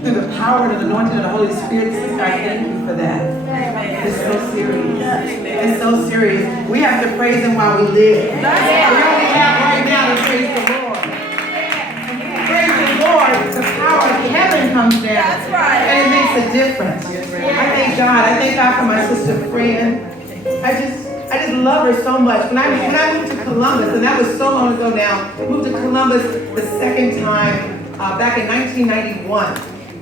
through the power and the anointing of the Holy Spirit. Sister, I thank you for that. It's so serious. It's so serious. We have to praise Him while we live. We only have right now to praise the Lord. Praise the Lord, the power of heaven comes down. That's right. And it makes a difference. I thank God. I thank God for my sister Fran. I just love her so much. When I moved to Columbus, and that was so long ago now, I moved to Columbus the second time back in 1991.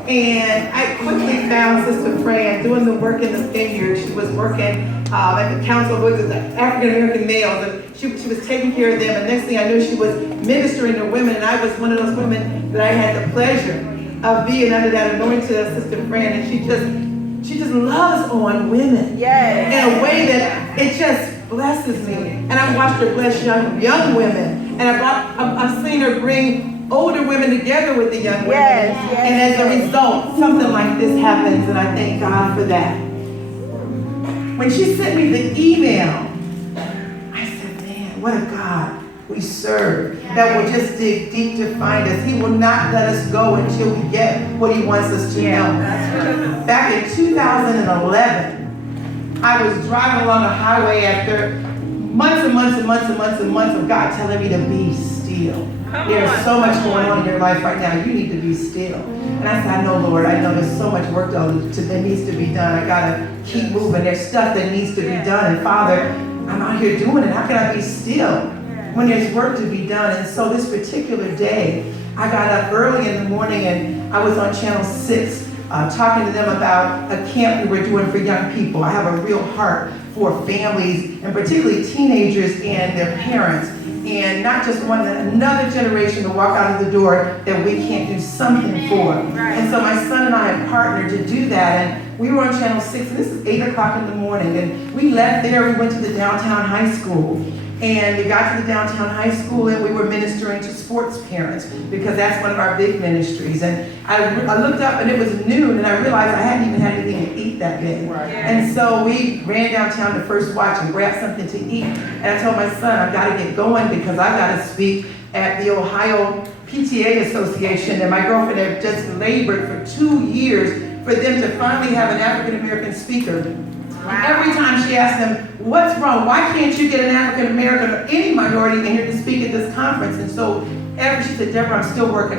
And I quickly found Sister Fran doing the work in the vineyard. She was working at the Council of the African American males, and she was taking care of them. And next thing I knew, she was ministering to women, and I was one of those women that I had the pleasure of being under that anointing of Sister Fran. And she just loves on women in a way that it just blesses me. And I watched her bless young women, and I've seen her bring older women together with the young women. And as a result, something like this happens, and I thank God for that. When she sent me the email, I said, man, what a God we serve that will just dig deep to find us. He will not let us go until we get what He wants us to know. Back in 2011, I was driving along a highway after months and months and months and months and months of God telling me to be still. There's so much going on in your life right now. You need to be still. And I said, I know, Lord, I know there's so much work that needs to be done. I got to keep moving. There's stuff that needs to be done. And Father, I'm out here doing it. How can I be still when there's work to be done? And so this particular day, I got up early in the morning and I was on Channel 6 talking to them about a camp we were doing for young people. I have a real heart for families, and particularly teenagers and their parents. And not just another generation to walk out of the door that we can't do something for. And so my son and I had partnered to do that. And we were on Channel 6, and this is 8 o'clock in the morning. And we left there, we went to the downtown high school. And we got to the downtown high school, and we were ministering to sports parents, because that's one of our big ministries. And I looked up, and it was noon, and I realized I hadn't even had anything to eat that day. And so we ran downtown to First Watch and grabbed something to eat. And I told my son, I've got to get going because I've got to speak at the Ohio PTA Association. And my girlfriend had just labored for 2 years for them to finally have an African American speaker. Every time she asked them, what's wrong? Why can't you get an African American or any minority in here to speak at this conference? And so she said, Deborah, I'm still working.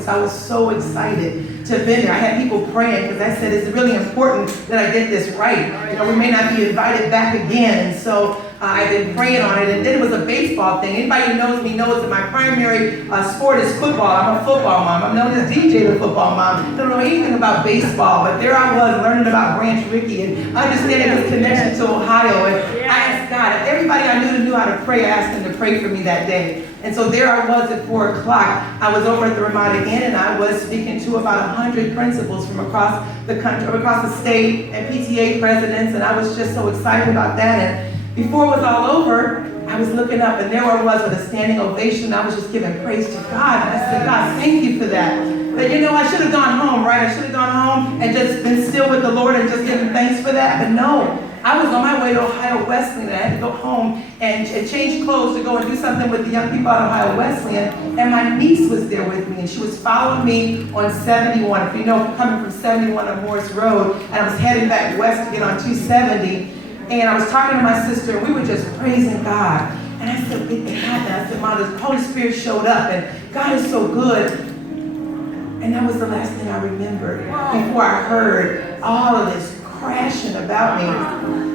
So I was so excited to have been there. I had people praying because I said, it's really important that I get this right. You know, we may not be invited back again. And so I've been praying on it. And then it was a baseball thing. Anybody who knows me knows that my primary sport is football. I'm a football mom. I'm known as DJ the football mom. I don't know anything about baseball, but there I was learning about Branch Rickey and understanding his connection to Ohio. And I asked God, everybody I knew how to pray, I asked him to pray for me that day. And so there I was at 4 o'clock. I was over at the Ramada Inn, and I was speaking to about 100 principals from across the country, across the state, and PTA presidents, and I was just so excited about that. And before it was all over, I was looking up, and there I was with a standing ovation. I was just giving praise to God. And I said, God, thank you for that. But you know, I should have gone home, right? I should have gone home and just been still with the Lord and just given thanks for that. But no. I was on my way to Ohio Wesleyan, and I had to go home and change clothes to go and do something with the young people at Ohio Wesleyan. And my niece was there with me, and she was following me on 71. If you know, coming from 71 on Morris Road, and I was heading back west to get on 270. And I was talking to my sister, and we were just praising God. And I said, it happened. I said, Mom, the Holy Spirit showed up, and God is so good. And that was the last thing I remembered before I heard all of this crashing about me,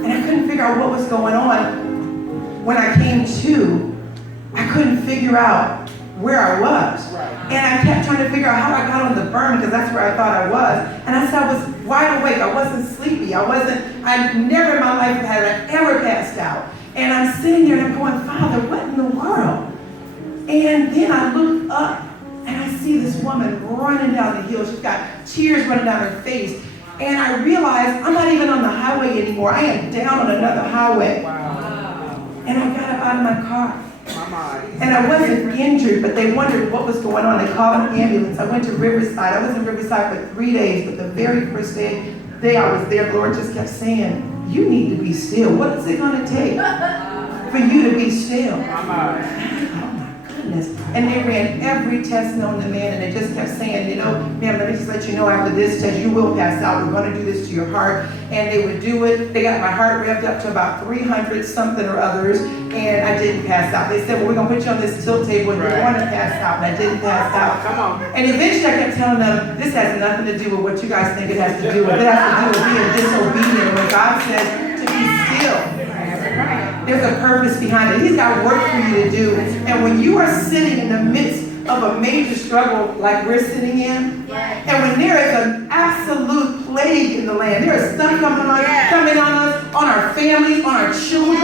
and I couldn't figure out what was going on. When I came to, I couldn't figure out where I was, and I kept trying to figure out how I got on the burn, because that's where I thought I was. And I said I was wide awake. I wasn't sleepy. I never in my life had I ever passed out. And I'm sitting there and I'm going, Father, what in the world? And then I look up and I see this woman running down the hill. She's got tears running down her face. And I realized I'm not even on the highway anymore. I am down on another highway. Wow. And I got up out of my car. And I wasn't injured, but they wondered what was going on. They called an ambulance. I went to Riverside. I was in Riverside for 3 days, but the very first day I was there, the Lord just kept saying, you need to be still. What is it going to take for you to be still? Oh my goodness. And they ran every test known to man, and they just kept saying, ma'am, let me just let you know after this test, you will pass out. We're going to do this to your heart. And they would do it. They got my heart revved up to about 300 something or others, and I didn't pass out. They said, well, we're going to put you on this tilt table, and you're going to pass out. And I didn't pass out. Come on. And eventually I kept telling them, this has nothing to do with what you guys think it has to do with. It has to do with being disobedient. When God says to be still, there's a purpose behind it. He's got work for you to do. And when you are sitting in the midst of a major struggle like we're sitting in, and when there is an absolute plague in the land, there is stuff coming on us, on our families, on our children,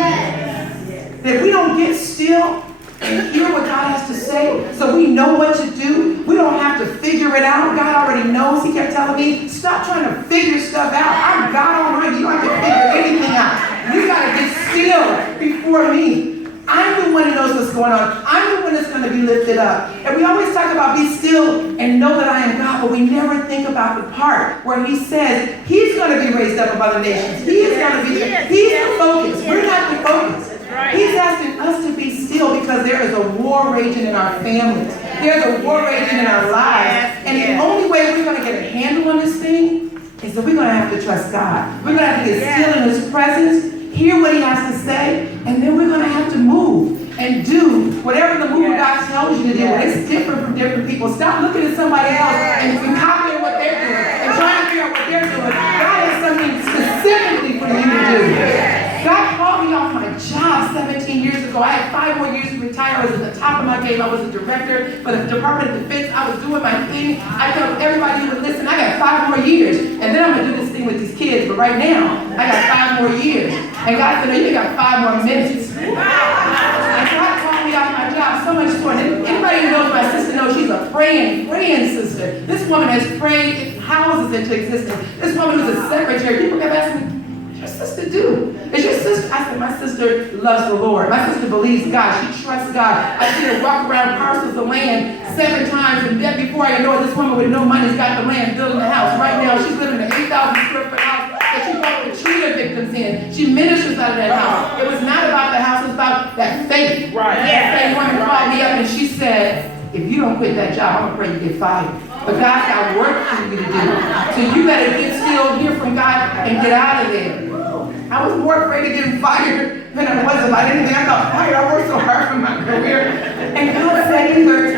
that we don't get still and hear what God has to say, so we know what to do. We don't have to figure it out. God already knows. He kept telling me, stop trying to figure stuff out. I'm God Almighty. You don't have to figure anything out. You got to get still before me. I'm the one who knows what's going on. I'm the one that's going to be lifted up. And we always talk about be still and know that I am God, but we never think about the part where he says he's going to be raised up above the nations. He is going to be there. He's the focus. We're not the focus. He's asking us to be still because there is a war raging in our families. There's a war raging in our lives. And the only way we're going to get a handle on this thing is that we're going to have to trust God. We're going to have to get still in his presence, hear what he has to say, and then we're going to have to move and do whatever the move of God tells you to do. It's different from different people. Stop looking at somebody else and copying what they're doing and trying to figure out what they're doing. God has something specifically for you to do. God called me off my job 17 years ago. I had 5 more years to retire. I was at the top of my game. I was a director for the Department of Defense. I was doing my thing. I told everybody who would listen, I got 5 more years. And then I'm going to do this thing with these kids. But right now, I got 5 more years. And God said, no, you got 5 more minutes. And God called me off my job so much so. And anybody who knows my sister knows she's a praying sister. This woman has prayed houses into existence. This woman who's a secretary. People kept asking me, your sister do? Is your sister? I said, my sister loves the Lord. My sister believes God. She trusts God. I see her walk around parcels of land 7 times, and then before I know it, this woman with no money's got the land, building the house. Right now, she's living in an 8,000 square foot house that she brought the treater victims in. She ministers out of that house. It was not about the house, it was about that faith. Right. That same woman called me up and she said, if you don't quit that job, I'm going to pray you get fired. But God's got work for you to do. So you better get still, hear from God, and get out of there. I was more afraid of getting fired than I was about anything. I got fired. I worked so hard for my career. And God said, either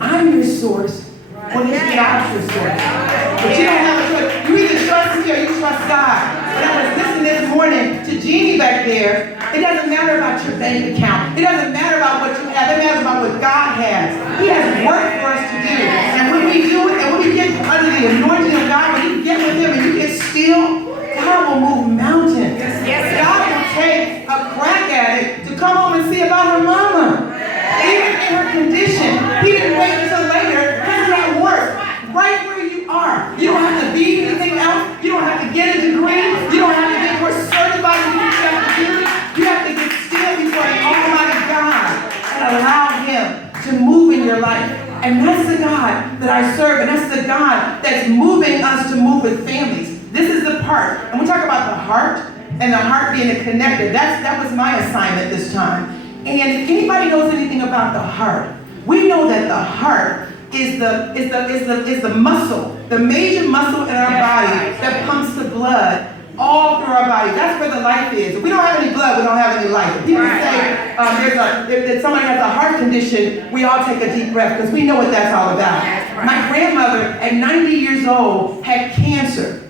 I'm your source or this God's your source. But you don't have a choice. You either trust me or you trust God. But I was listening this morning to Jeannie back there. It doesn't matter about your bank account. It doesn't matter about what you have. It matters about what God has. He has work for us to do. And when we do it, and when we get under the anointing of God, when you get with him and you get still, God will move mountains. God will take a crack at it to come home and see about her mama. Even in her condition, he didn't wait until later. He's at work, right where you are. You don't have to be anything else. You don't have to get a degree. You don't have to get more certified to do what you have to do. You have to get still before the Almighty God and allow him to move in your life. And that's the God that I serve, and that's the God that's moving us to move with families. This is the part, and we talk about the heart, and the heart being connected. That was my assignment this time. And if anybody knows anything about the heart, we know that the heart is the muscle, the major muscle in our body that pumps the blood all through our body. That's where the life is. If we don't have any blood, we don't have any life. If people say if somebody has a heart condition, we all take a deep breath because we know what that's all about. My grandmother at 90 years old had cancer.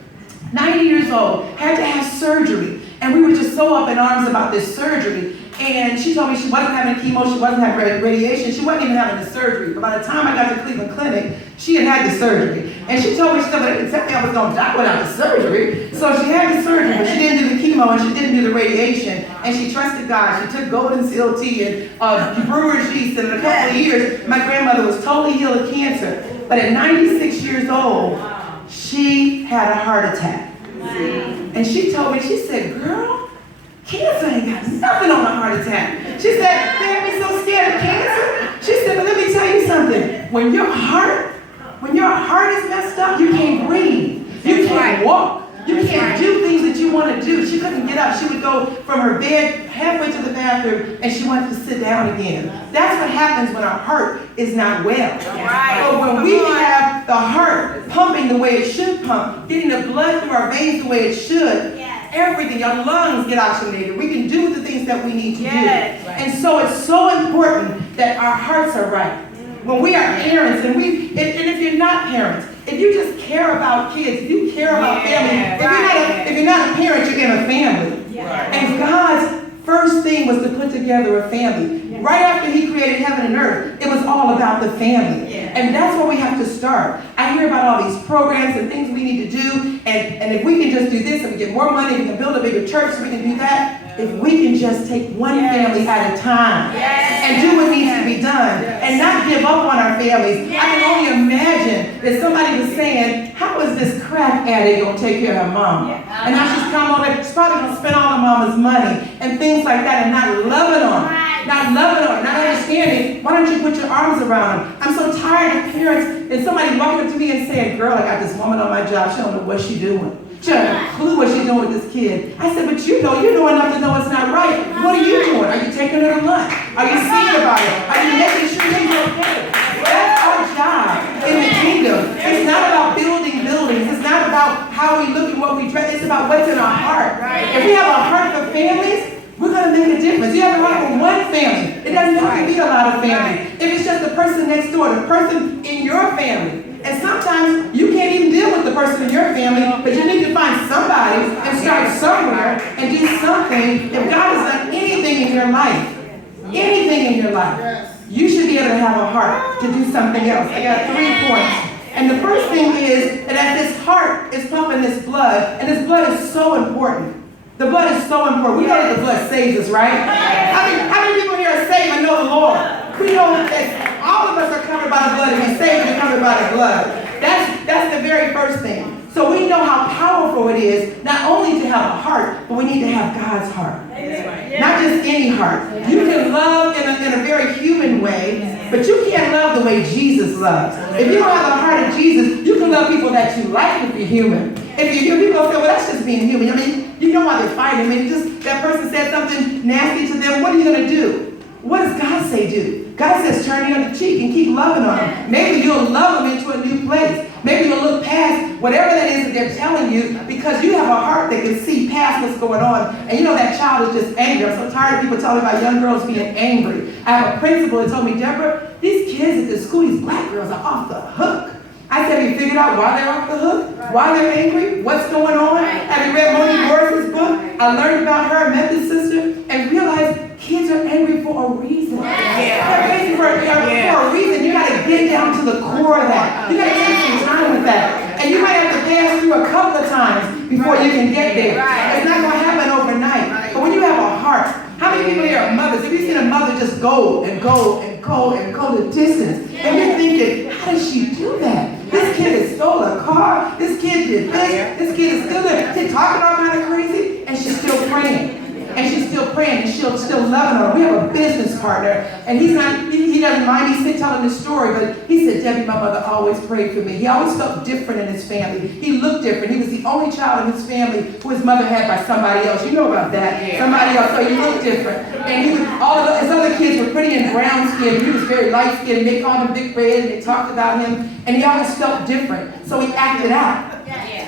90 years old, had to have surgery. And we were just so up in arms about this surgery. And she told me she wasn't having chemo, she wasn't having radiation, she wasn't even having the surgery. But by the time I got to Cleveland Clinic, she had the surgery. And she told me, she said, well, they didn't tell me I was going to die without the surgery. So she had the surgery, but she didn't do the chemo and she didn't do the radiation. And she trusted God. She took Golden Seal tea and brewer's yeast. And in a couple of years, my grandmother was totally healed of cancer. But at 96 years old, she had a heart attack. And she told me, she said, girl, cancer ain't got nothing on a heart attack. She said, they had me so scared of cancer. She said, but let me tell you something. When your heart is messed up, you can't breathe. You can't walk. You can't do things that you she want to do? She couldn't get up. She would go from her bed halfway to the bathroom and she wanted to sit down again. That's what happens when our heart is not well. But when we have the heart pumping the way it should pump, getting the blood through our veins the way it should, everything, our lungs get oxygenated. We can do the things that we need to do. And so it's so important that our hearts are right. When we are parents, and if you're not parents, if you just care about kids, if you care about family, if you're not a parent, you're in a family. And God's first thing was to put together a family. Right after he created heaven and earth, it was all about the family. And that's where we have to start. I hear about all these programs and things we need to do, and if we can just do this and we get more money, we can build a bigger church, so we can do that. If we can just take one family at a time and do what needs to be done and not give up on our families. I can only imagine that somebody was saying, how is this crack addict going to take care of her mom? And now she's come on, she's probably going to spend all her mama's money and things like that and not loving on her. Not loving her, not understanding. Why don't you put your arms around her? I'm so tired of parents and somebody walking up to me and saying, girl, I got this woman on my job. She don't know what she's doing. She don't have a clue what she's doing with this kid. I said, but you know enough to know it's not right. What are you doing? Are you taking her to lunch? Are you seeing about it? Are you making sure she's okay? That's our job in the kingdom. It's not about building buildings. It's not about how we look and what we dress. It's about what's in our heart. If we have a heart for families, we're going to make a difference. You have a heart for one family. It doesn't have to be a lot of families. If it's just the person next door, the person in your family. And sometimes you can't even deal with the person in your family, but you need to find somebody and start somewhere and do something. If God has done anything in your life, you should be able to have a heart to do something else. I got 3 points. And the first thing is that as this heart is pumping this blood, and this blood is so important. The blood is so important. We know that the blood saves us, right? How many people here are saved and know the Lord? We know that all of us are covered by the blood. If we're saved, we're covered by the blood. That's the very first thing. So we know how powerful it is not only to have a heart, but we need to have God's heart. Not just any heart. You can love in a very human way, but you can't love the way Jesus loves. If you don't have the heart of Jesus, you can love people that you like if you're human. If you hear people say, well, that's just being human. I mean, you know why they're fighting. I mean, just that person said something nasty to them. What are you going to do? What does God say do? God says turn the other cheek and keep loving on them. Maybe you'll love them into a new place. Maybe you'll look past whatever that is that they're telling you because you have a heart that can see past what's going on. And you know that child is just angry. I'm so tired of people telling me about young girls being angry. I have a principal that told me, Deborah, these kids at this school, these black girls are off the hook. I said, have you figured out why they're off the hook? Why they're angry? What's going on? Have you read Monique Morris's book? I learned about her, met this sister, and realized kids are angry for a reason. They're angry for a reason. You got to get down to the core of that. You got to take some time with that. And you might have to pass through a couple of times before you can get there. It's not going to happen overnight. But when you have a heart, how many people here are mothers? Have you seen a mother just go and go and go and go the distance? And you're thinking, how does she do that? This kid has stole a car. This kid did this. This kid is still there. She's talking all kind of crazy, and she's still praying. And she's still praying, and she's still loving her. We have a business partner, and he doesn't mind. He's still telling this story, but he said, Debbie, my mother always prayed for me. He always felt different in his family. He looked different. He was the only child in his family who his mother had by somebody else. You know about that. Somebody else. So he looked different. And all of his other kids were pretty in brown skin. He was very light skinned. They called him Big Red, and they talked about him. And he always felt different. So he acted out.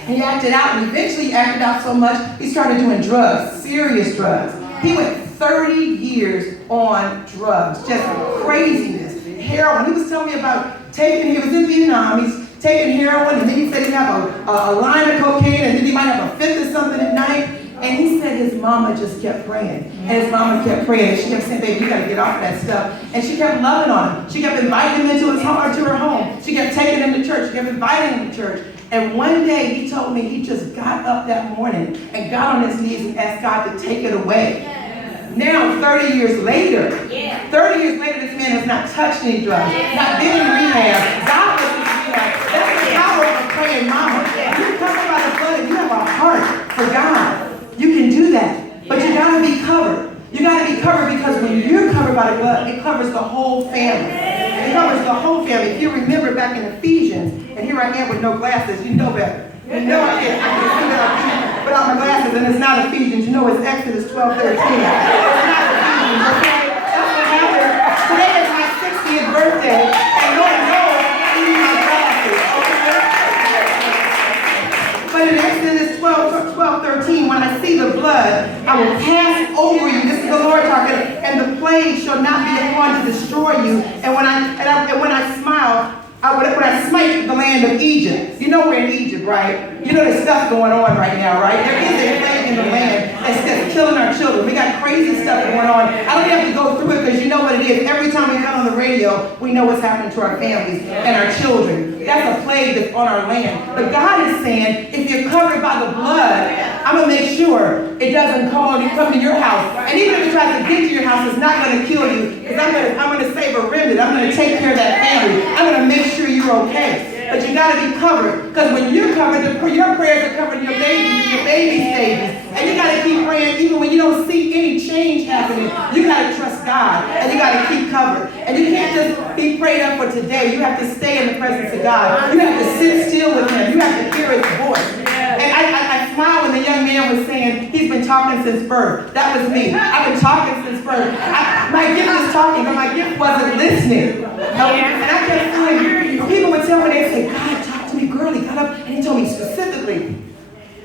He acted out, and eventually he acted out so much, he started doing drugs, serious drugs. He went 30 years on drugs, just craziness, heroin. He was telling me about he was in Vietnam, he's taking heroin, and then he said he'd have a line of cocaine, and then he might have a fifth or something at night. And he said his mama just kept praying. And his mama kept praying. And she kept saying, baby, you got to get off that stuff. And she kept loving on him. She kept inviting him into his home or to her home. She kept taking him to church. She kept inviting him to church. And one day he told me he just got up that morning and got on his knees and asked God to take it away. Now, 30 years later, this man has not touched any drugs, not been in rehab. God was his rehab. That's the power of a praying mama. You come by the blood and you have a heart for God. You can do that, but you got to be covered. You got to be covered because when you're covered by the blood, it covers the whole family. It covers the whole family. If you remember back in Ephesians, and here I am with no glasses, you know better. You know I can see that without my glasses, and it's not Ephesians. You know, it's Exodus 12:13. It's not Ephesians, okay? That's what happened. Today is my 60th birthday, and Lord knows I need my glasses, okay? But in Exodus 12:13, when I see the blood, I will pass over you. This is the Lord talking, and the plague shall not be upon to destroy you. And when I smile, when I smite the land of Egypt. You know we're in Egypt, right? You know there's stuff going on right now, right? There is a plague in the land that's just killing our children. We got crazy stuff going on. I don't have to go through it because you know what it is. Every time we come on the radio, we know what's happening to our families and our children. That's a plague that's on our land. But God is saying, if you're covered by the blood, I'm going to make sure it doesn't come to your house. And even if it tries to get to your house, it's not going to kill you because I'm going to save a remnant. I'm going to take care of that family. I'm going to make sure you're okay. But you got to be covered. Because when you're covered, your prayers are covering your babies and your baby's babies. And you got to keep praying even when you don't see any change happening. You got to trust God. And you got to keep covered. And you can't just be prayed up for today. You have to stay in the presence of God. You have to sit still with Him. You have to hear His voice. And I smiled when the young man was saying he's been talking since birth. That was me. I've been talking since birth. My gift is talking, but my gift wasn't listening. And I kept feeling, people would tell me, they'd say, God, talk to me, girl. He got up and he told me specifically,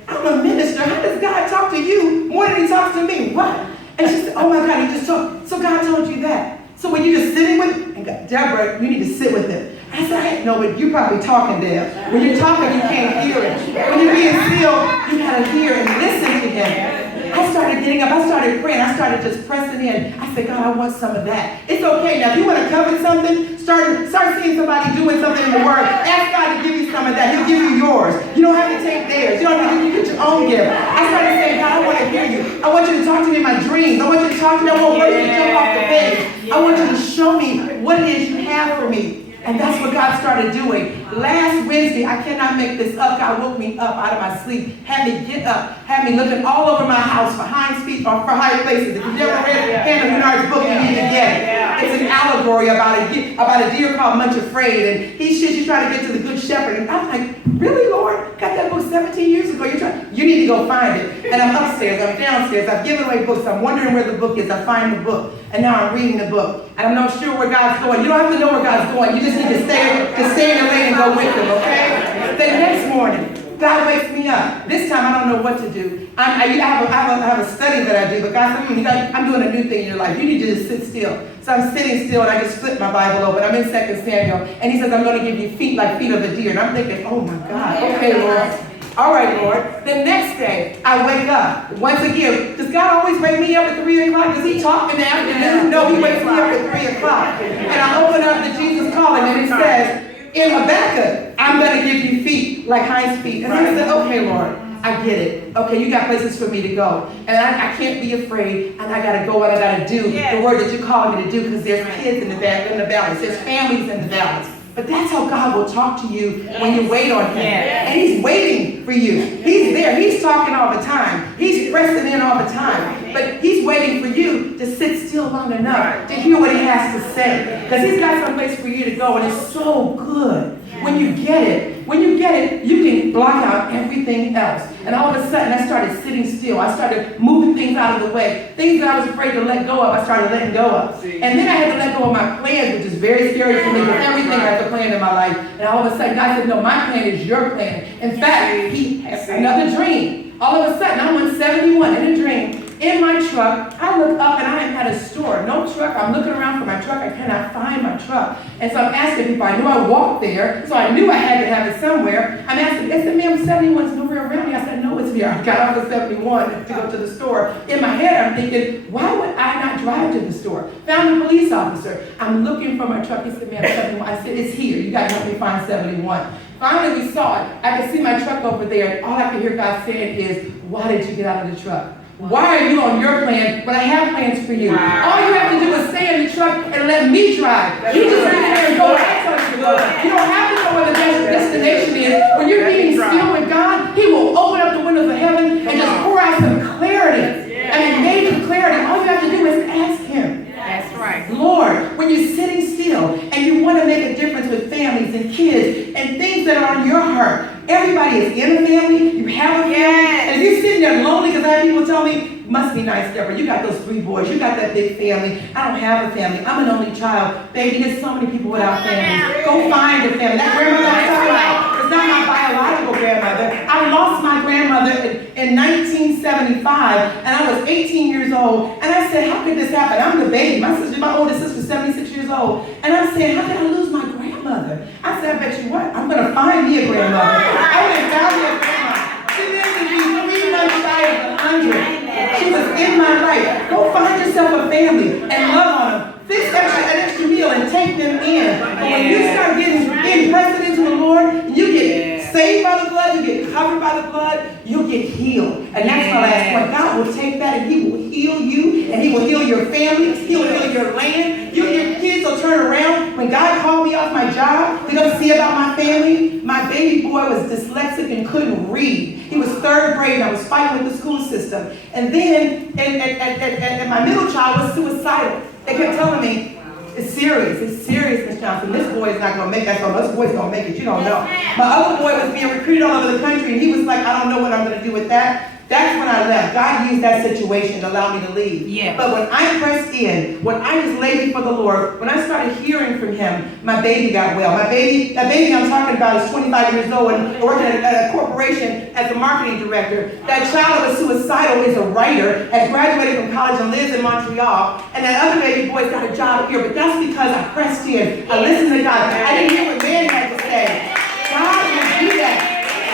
I'm a minister. How does God talk to you more than He talks to me? What? And she said, oh my God, He just talked. So God told you that. So when you're just sitting with him, and God, Deborah, you need to sit with Him. I said, no, but you're probably talking, Deb. When you're talking, you can't hear it. When you're being still, you gotta hear and listen to Him. I started getting up, I started praying, I started just pressing in. I said, God, I want some of that. It's okay. Now, if you want to cover something, start seeing somebody doing something in the Word. Ask God to give you some of that. He'll give you yours. You don't have to take theirs. You don't have to get your own gift. I started saying, God, I want to hear you. I want you to talk to me in my dreams. I want you to talk to me. I want words to jump off the page. I want you to show me what it is you have for me. And that's what God started doing. Last Wednesday, I cannot make this up. God woke me up out of my sleep, had me get up, had me looking all over my house for high speed or for high places. If you've never read Hannah Menard's book, you need to get it. It's an allegory about a deer called Much Afraid, and she's trying to get to the Good Shepherd. And I'm like, really, Lord? Got that book 17 years ago. You need to go find it. And I'm upstairs, I'm downstairs, I've given away books, I'm wondering where the book is. I find the book, and now I'm reading the book, and I'm not sure where God's going. You don't have to know where God's going. You just need to stay in your lane and go with Him, okay? The next morning, God wakes me up. This time I don't know what to do. I have a study that I do, but God said, I'm doing a new thing in your life. You need to just sit still. So I'm sitting still, and I just flip my Bible open. I'm in 2 Samuel, and He says, I'm going to give you feet like feet of a deer. And I'm thinking, oh my God, okay, Lord. All right, Lord. The next day, I wake up. Once again, does God always wake me up at 3 o'clock? Does He talk in the afternoon? No, He wakes me up at 3 o'clock. And I open up the Jesus Calling, and it says, in Habakkuk, I'm going to give you feet like hinds feet. And I said, okay, Lord, I get it. Okay, you got places for me to go. And I can't be afraid, and I got to go and I got to do the word that you're calling me to do, because there's kids in the valleys. There's families in the valleys. But that's how God will talk to you when you wait on Him. And He's waiting for you. He's there. He's talking all the time. He's pressing in all the time. But He's waiting for you to sit still long enough to hear what He has to say. Because He's got some place for you to go, and it's so good. When you get it, you can block out everything else. And all of a sudden, I started sitting still. I started moving things out of the way. Things that I was afraid to let go of, I started letting go of. And then I had to let go of my plans, which is very scary for me, because everything has a plan in my life. And all of a sudden, God said, no, my plan is your plan. In fact, He has another dream. All of a sudden, I'm on 71 in a dream. In my truck, I look up and I am at a store. No truck. I'm looking around for my truck. I cannot find my truck. And so I'm asking people. I knew I walked there, so I knew I had to have it somewhere. I'm asking, they said, ma'am, 71's nowhere around me. I said, no, it's here. I got off of 71 to go to the store. In my head, I'm thinking, why would I not drive to the store? Found a police officer. I'm looking for my truck. He said, ma'am, 71. I said, it's here. You got to help me find 71. Finally, we saw it. I could see my truck over there. All I could hear God saying is, why did you get out of the truck? Why are you on your plan when I have plans for you? Wow. All you have to do is stay in the truck and let me drive. You just sit there and go where I tell you to go. You don't have to know where the destination is. When you're being still with God, He will open up the windows of heaven and just pour out some clarity. I mean, major clarity. All you have to do is ask Him. That's right. Lord, when you're sitting still and you want to make a difference with families and kids and things that are on your heart, everybody is in a family, you have a family, and if you sit sitting there lonely because I had people tell me, must be nice, Deborah. You got those 3 boys. You got that big family. I don't have a family. I'm an only child. Baby, there's so many people without families. Go find a family. That grandmother I'm talking about is not my biological grandmother. I lost my grandmother in 1975, and I was 18 years old. And I said, how could this happen? I'm the baby. My oldest sister is 76 years old. And I'm saying, how did I lose my grandmother? I said, I bet you what? I'm going to find me a grandmother. I went and found me a grandmother. She lived to be 3 months shy of 100. She was in my life. Go find yourself a family and love on them. Fix an extra meal and take them in. And when you start getting pressed into the Lord, you get saved by the blood, you get covered by the blood, you'll get healed. And that's my last point. God will take that and He will heal you, and He will heal your family, He will heal your land. Your kids will turn around. When God called me off my job to go see about my family, my baby boy was dyslexic and couldn't read. He was 3rd grade and I was fighting with the school system. And then and my middle child was suicidal. They kept telling me, it's serious, Miss Johnson. This boy is not going to make that. So this boy's going to make it. You don't know. My other boy was being recruited all over the country, and he was like, I don't know what I'm going to do with that. That's when I left. God used that situation to allow me to leave. Yeah. But when I pressed in, when I just laid before the Lord, when I started hearing from Him, my baby got well. That baby I'm talking about is 25 years old and working at a corporation as a marketing director. That child that was suicidal is a writer, has graduated from college and lives in Montreal. And that other baby boy's got a job here. But that's because I pressed in. I listened to God. I didn't hear what man had to say. God will do that.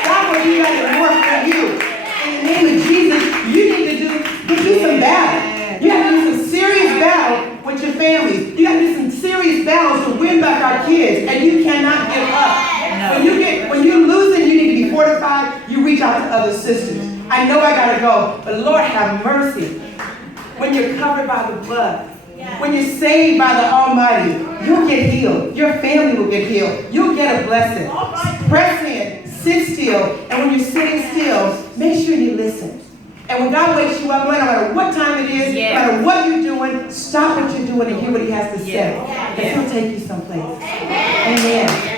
God will do that and more for you. In the name of Jesus, you need to do some battle. You have to do some serious battle with your families. You have to do some serious battles to win back our kids, and you cannot give up. No. When you're losing, you need to be fortified. You reach out to other sisters. I know I gotta go, but Lord have mercy. When you're covered by the blood, when you're saved by the Almighty, you'll get healed. Your family will get healed. You'll get a blessing. Press in. Sit still, and when you're sitting still, make sure you listen. And when God wakes you up, no matter what time it is, no matter what you're doing, stop what you're doing and hear what He has to say. Because He'll take you someplace. Amen.